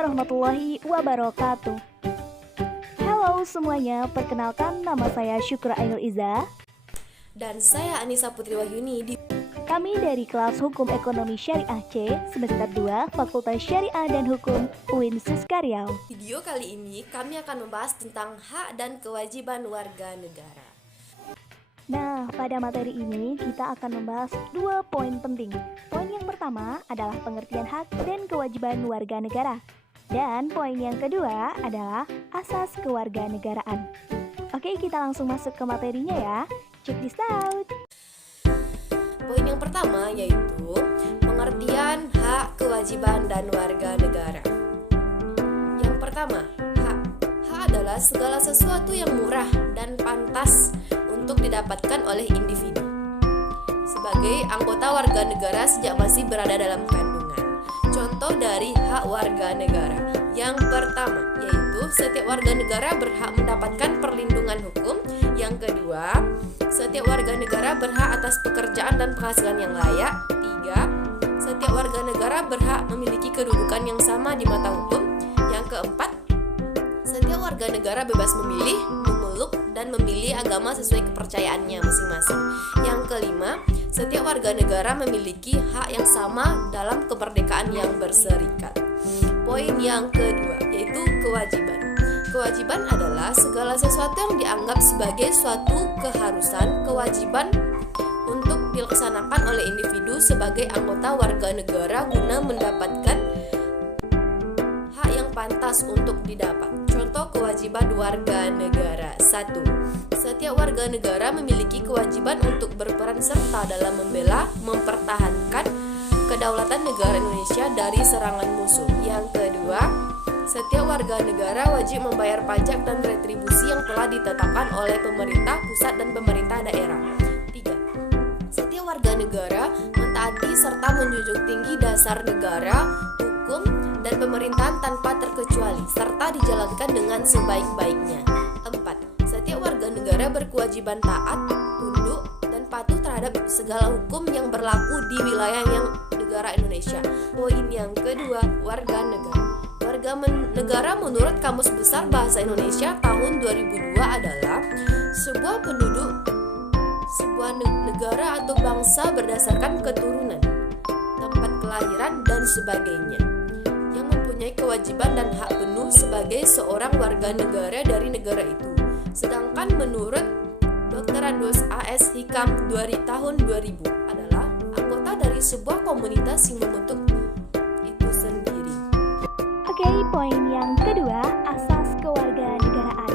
warahmatullahi wabarakatuh. Halo semuanya, perkenalkan nama saya Syukra Ainul Iza. Dan saya Anissa Putri Wahyuni. Kami dari kelas Hukum Ekonomi Syariah C, semester 2, Fakultas Syariah dan Hukum UIN Suskaryau. Video kali ini kami akan membahas tentang hak dan kewajiban warga negara. Nah, pada materi ini kita akan membahas 2 poin penting. Poin yang pertama adalah pengertian hak dan kewajiban warga negara. Dan poin yang kedua adalah asas kewarganegaraan. Oke, kita langsung masuk ke materinya ya. Check this out. Poin yang pertama yaitu pengertian hak, kewajiban, dan warga negara. Yang pertama, hak. Hak adalah segala sesuatu yang murah dan pantas untuk didapatkan oleh individu sebagai anggota warga negara sejak masih berada dalam kandungan. Contoh dari hak warga negara. Yang pertama yaitu setiap warga negara berhak mendapatkan perlindungan hukum. Yang kedua, setiap warga negara berhak atas pekerjaan dan penghasilan yang layak. 3. Setiap warga negara berhak memiliki kedudukan yang sama di mata hukum. Yang keempat, setiap warga negara bebas memilih, memeluk, dan memilih agama sesuai kepercayaannya masing-masing. Yang kelima, setiap warga negara memiliki hak yang sama dalam kemerdekaan yang berserikat. Poin yang kedua yaitu kewajiban. Kewajiban adalah segala sesuatu yang dianggap sebagai suatu keharusan, kewajiban untuk dilaksanakan oleh individu sebagai anggota warga negara guna mendapatkan hak yang pantas untuk didapat. Contoh kewajiban warga negara. 1. Setiap warga negara memiliki kewajiban untuk berperan serta dalam membela, mempertahankan kedaulatan negara Indonesia dari serangan musuh. Yang kedua, setiap warga negara wajib membayar pajak dan retribusi yang telah ditetapkan oleh pemerintah pusat dan pemerintah daerah. 3. Setiap warga negara mentaati serta menjunjung tinggi dasar negara, hukum, dan pemerintahan tanpa terkecuali, serta dijalankan dengan sebaik-baiknya. 4. Setiap warga negara berkewajiban taat, tunduk, dan patuh terhadap segala hukum yang berlaku di wilayah negara Indonesia. Poin yang kedua, warga negara. Warga negara menurut Kamus Besar Bahasa Indonesia tahun 2002 adalah sebuah penduduk sebuah negara atau bangsa berdasarkan keturunan, tempat kelahiran, dan sebagainya, yang mempunyai kewajiban dan hak penuh sebagai seorang warga negara dari negara itu. Sedangkan menurut Dr. Andos A.S. Hikam dari tahun 2000 adalah anggota dari sebuah komunitas yang membentuk itu sendiri. Oke, poin yang kedua, asas kewarganegaraan.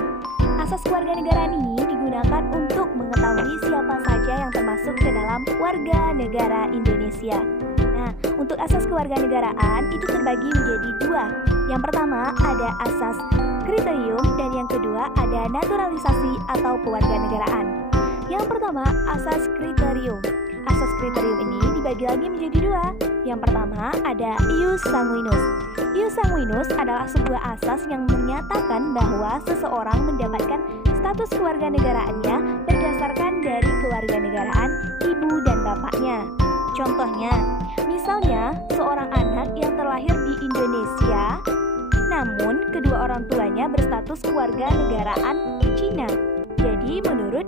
Asas kewarganegaraan ini digunakan untuk mengetahui siapa saja yang termasuk ke dalam warga negara Indonesia. Nah, untuk asas kewarganegaraan itu terbagi menjadi 2. Yang pertama ada asas kriterium dan yang kedua ada naturalisasi atau kewarganegaraan. Yang pertama, asas kriterium. Asas kriterium ini dibagi lagi menjadi 2. Yang pertama ada ius sanguinus. Ius sanguinus adalah sebuah asas yang menyatakan bahwa seseorang mendapatkan status kewarganegaraannya berdasarkan dari kewarganegaraan ibu dan bapaknya. Contohnya, misalnya seorang anak yang terlahir di Indonesia, namun kedua orang tuanya berstatus kewarganegaraan Cina. Jadi menurut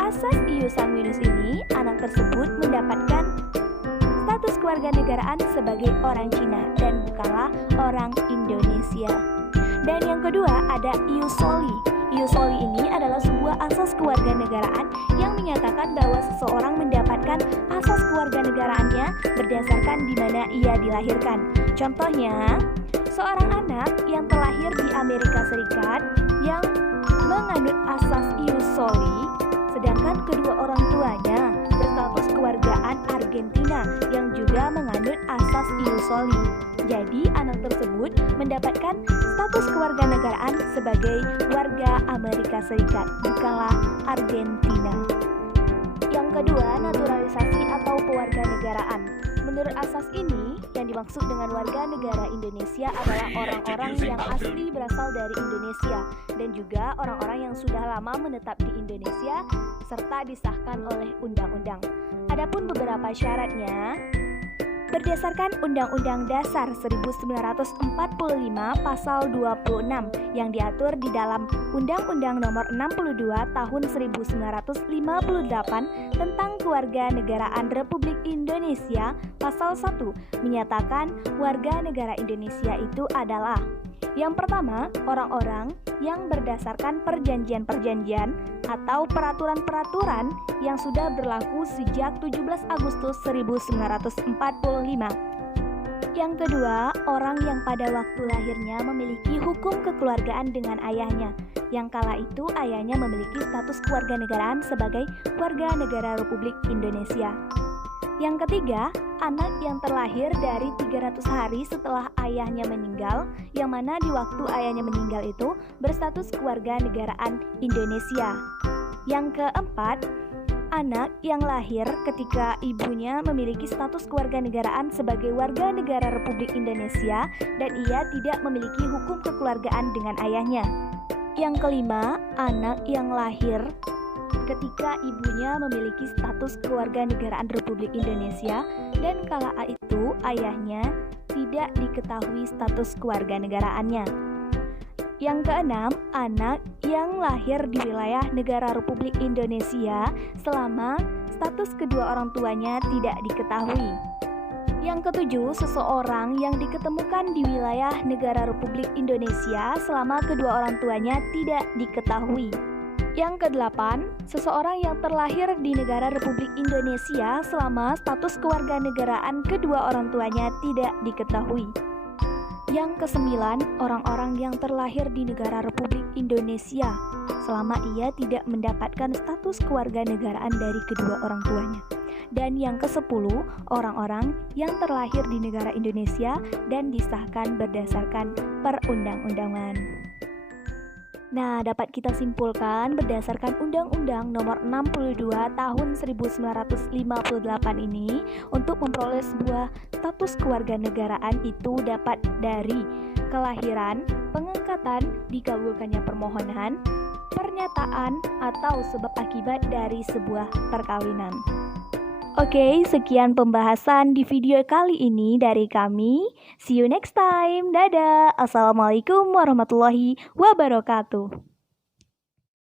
asas ius sanguinus ini, anak tersebut mendapatkan status kewarganegaraan sebagai orang Cina dan bukanlah orang Indonesia. Dan yang kedua ada ius soli. Ius soli ini adalah sebuah asas kewarganegaraan yang menyatakan bahwa seseorang mendapatkan asas kewarganegaraannya berdasarkan di mana ia dilahirkan. Contohnya, seorang anak yang terlahir di Amerika Serikat yang menganut asas ius soli, sedangkan kedua orang tuanya berstatus kewargaan Argentina yang juga menganut asas ius soli. Jadi anak tersebut mendapatkan status kewarganegaraan sebagai warga Amerika Serikat, bukanlah Argentina. Yang kedua, naturalisasi atau kewarganegaraan. Menurut asas ini, yang dimaksud dengan warga negara Indonesia adalah orang-orang yang asli berasal dari Indonesia dan juga orang-orang yang sudah lama menetap di Indonesia serta disahkan oleh undang-undang. Adapun beberapa syaratnya, Berdasarkan Undang-Undang Dasar 1945 Pasal 26 yang diatur di dalam Undang-Undang Nomor 62 Tahun 1958 tentang Kewarganegaraan Republik Indonesia, Pasal 1 menyatakan warga negara Indonesia itu adalah: yang pertama, orang-orang yang berdasarkan perjanjian-perjanjian atau peraturan-peraturan yang sudah berlaku sejak 17 Agustus 1945. Yang kedua, orang yang pada waktu lahirnya memiliki hukum kekeluargaan dengan ayahnya, yang kala itu ayahnya memiliki status kewarganegaraan sebagai warga negara Republik Indonesia. Yang ketiga, anak yang terlahir dari 300 hari setelah ayahnya meninggal, yang mana di waktu ayahnya meninggal itu berstatus kewarganegaraan Indonesia. Yang keempat, anak yang lahir ketika ibunya memiliki status kewarganegaraan sebagai warga negara Republik Indonesia dan ia tidak memiliki hukum kekeluargaan dengan ayahnya. Yang kelima, anak yang lahir ketika ibunya memiliki status kewarganegaraan Republik Indonesia dan kala itu ayahnya tidak diketahui status kewarganegaraannya. Yang keenam, anak yang lahir di wilayah negara Republik Indonesia selama status kedua orang tuanya tidak diketahui. Yang ketujuh, seseorang yang diketemukan di wilayah negara Republik Indonesia selama kedua orang tuanya tidak diketahui. Yang kedelapan, seseorang yang terlahir di negara Republik Indonesia selama status kewarganegaraan kedua orang tuanya tidak diketahui. Yang kesembilan, orang-orang yang terlahir di negara Republik Indonesia selama ia tidak mendapatkan status kewarganegaraan dari kedua orang tuanya. Dan yang kesepuluh, orang-orang yang terlahir di negara Indonesia dan disahkan berdasarkan perundang-undangan. Nah, dapat kita simpulkan berdasarkan Undang-Undang Nomor 62 Tahun 1958 ini, untuk memperoleh sebuah status kewarganegaraan itu dapat dari kelahiran, pengangkatan, dikabulkannya permohonan, pernyataan, atau sebab akibat dari sebuah perkawinan. Oke, sekian pembahasan di video kali ini dari kami. See you next time. Dadah. Assalamualaikum warahmatullahi wabarakatuh.